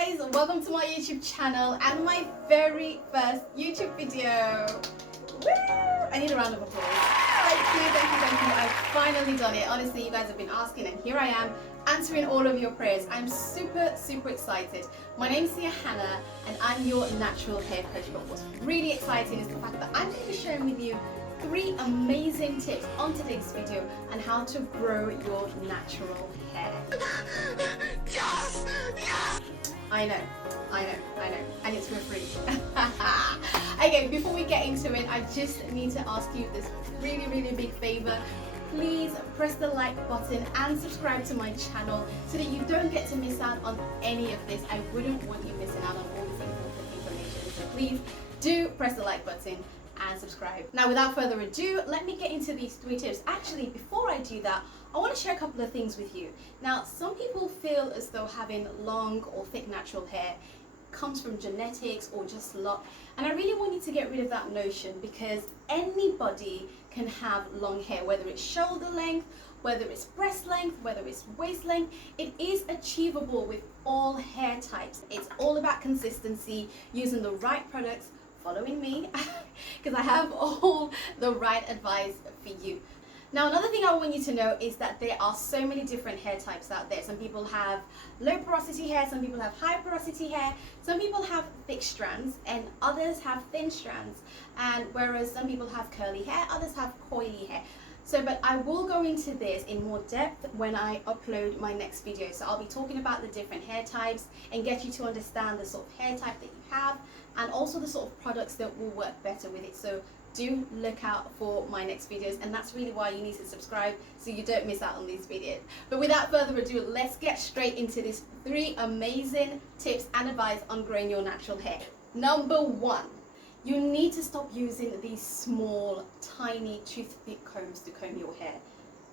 guys, welcome to my YouTube channel and my very first YouTube video. Woo! I need a round of applause. Thank you. I've finally done it. Honestly, you guys have been asking and here I am answering all of your prayers. I'm super excited. My name is Hannah and I'm your natural hair coach. But what's really exciting is the fact that I'm going to be sharing with you 3 amazing tips on today's video on how to grow your natural hair. Yes! I know, and it's for free. Okay, before we get into it, I just need to ask you this really big favor. Please press the like button and subscribe to my channel so that you don't get to miss out on any of this. I wouldn't want you missing out on all this important information. So please do press the like button and subscribe. Now, without further ado, let me get into these 3 tips. Actually, before I do that, I want to share a couple of things with you. Now, some people feel as though having long or thick natural hair comes from genetics or just luck, and I really want you to get rid of that notion, because anybody can have long hair, whether it's shoulder length, whether it's breast length, whether it's waist length. It is achievable with all hair types. It's all about consistency, using the right products, following me, because I have all the right advice for you. Now, another thing I want you to know is that there are so many different hair types out there. Some people have low porosity hair, some people have high porosity hair, some people have thick strands, and others have thin strands. And whereas some people have curly hair, others have coily hair. So, but I will go into this in more depth when I upload my next video. So I'll be talking about the different hair types and get you to understand the sort of hair type that you have, and also the sort of products that will work better with it. So do look out for my next videos, and that's really why you need to subscribe so you don't miss out on these videos. But without further ado, let's get straight into these 3 amazing tips and advice on growing your natural hair. Number 1, you need to stop using these small, tiny, toothpick combs to comb your hair.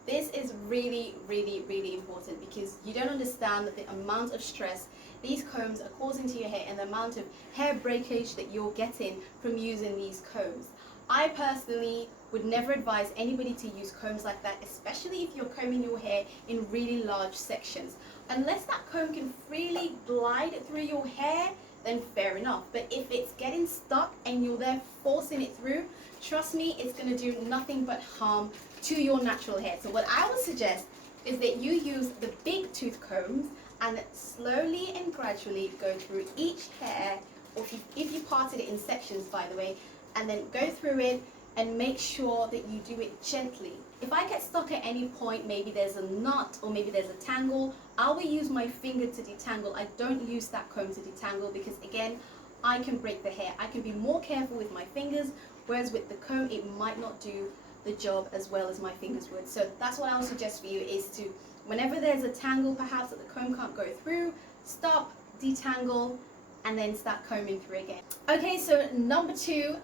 This is really important, because you don't understand the amount of stress these combs are causing to your hair and the amount of hair breakage that you're getting from using these combs. I personally would never advise anybody to use combs like that, especially if you're combing your hair in really large sections. Unless that comb can freely glide through your hair, then fair enough. But if it's getting stuck and you're there forcing it through, trust me, it's going to do nothing but harm to your natural hair. So what I would suggest is that you use the big tooth combs and slowly and gradually go through each hair, or if you parted it in sections, by the way, and then go through it and make sure that you do it gently. If I get stuck at any point, maybe there's a knot or maybe there's a tangle, I will use my finger to detangle. I don't use that comb to detangle, because again, I can break the hair. I can be more careful with my fingers, whereas with the comb, it might not do the job as well as my fingers would. So that's what I would suggest for you, is to, whenever there's a tangle perhaps that the comb can't go through, stop, detangle, and then start combing through again. Okay, so number 2,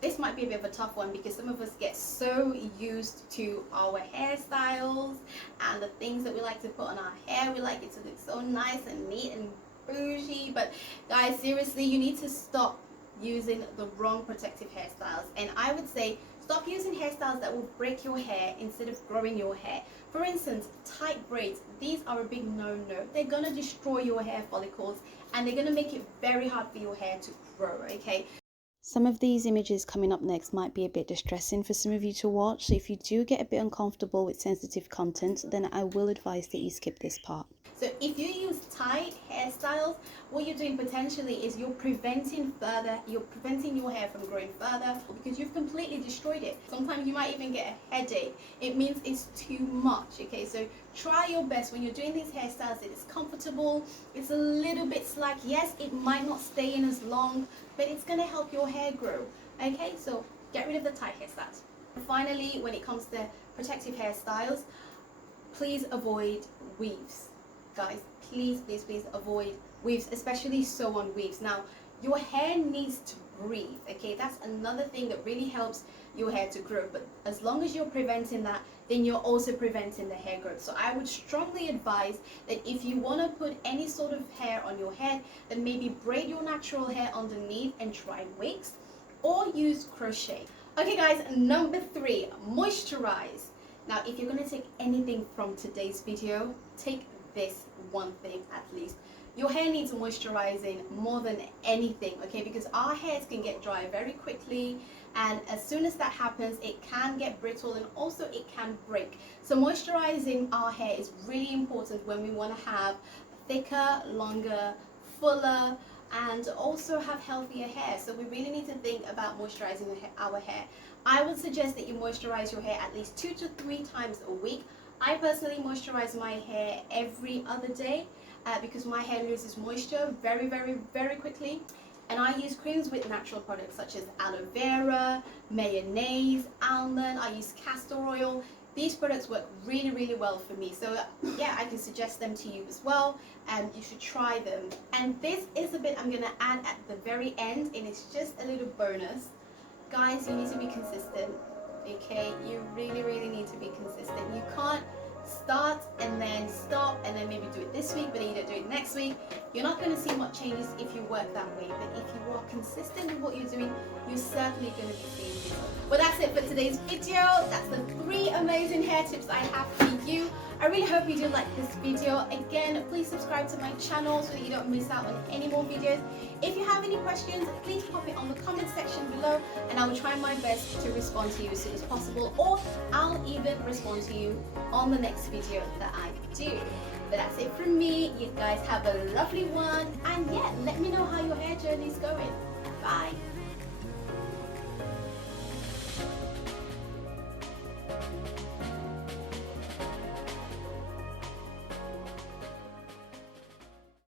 this might be a bit of a tough one, because some of us get so used to our hairstyles and the things that we like to put on our hair. We like it to look so nice and neat and bougie. But guys, seriously, you need to stop using the wrong protective hairstyles. And I would say stop using hairstyles that will break your hair instead of growing your hair. For instance, tight braids. These are a big no-no. They're going to destroy your hair follicles, and they're going to make it very hard for your hair to grow, okay? Some of these images coming up next might be a bit distressing for some of you to watch, so if you do get a bit uncomfortable with sensitive content, then I will advise that you skip this part. So if you use tight hairstyles, what you're doing potentially is you're preventing your hair from growing further, because you've completely destroyed it. Sometimes you might even get a headache. It means it's too much, okay? So try your best when you're doing these hairstyles that it's comfortable, it's a little bit slack. Yes, it might not stay in as long, but it's going to help your hair grow, okay? So get rid of the tight hairstyles. And finally, when it comes to protective hairstyles, please avoid weaves. Guys, please avoid weaves, especially sew-on weaves. Now, your hair needs to breathe, okay? That's another thing that really helps your hair to grow. But as long as you're preventing that, then you're also preventing the hair growth. So I would strongly advise that if you want to put any sort of hair on your head, then maybe braid your natural hair underneath and try wigs, or use crochet. Okay guys, number 3, moisturize. Now, if you're going to take anything from today's video, take this one thing at least. Your hair needs moisturizing more than anything, okay? Because our hairs can get dry very quickly, and as soon as that happens, it can get brittle and also it can break. So moisturizing our hair is really important when we want to have thicker, longer, fuller, and also have healthier hair. So we really need to think about moisturizing our hair. I would suggest that you moisturize your hair at least 2 to 3 times a week. I personally moisturize my hair every other day because my hair loses moisture very, very, very quickly. And I use creams with natural products such as aloe vera, mayonnaise, almond. I use castor oil. These products work really, really well for me. So yeah, I can suggest them to you as well, and you should try them. And this is a bit I'm gonna add at the very end, and it's just a little bonus. Guys, you need to be consistent, okay? You really, really need to be consistent. You can't start and then stop and then maybe do it this week, but then you don't do it next week. You're not going to see much changes if you work that way, but if you are consistent with what you're doing, you're certainly going to be seeing results. Well, that's it for today's video. That's the 3 amazing hair tips I have for you. I really hope you do like this video. Again, please subscribe to my channel so that you don't miss out on any more videos. If you have any questions, please pop it on the comment section below, and I will try my best to respond to you as soon as possible, or I'll even respond to you on the next video that I do. But that's it from me. You guys have a lovely one, and yeah, let me know how your hair journey is going. Bye.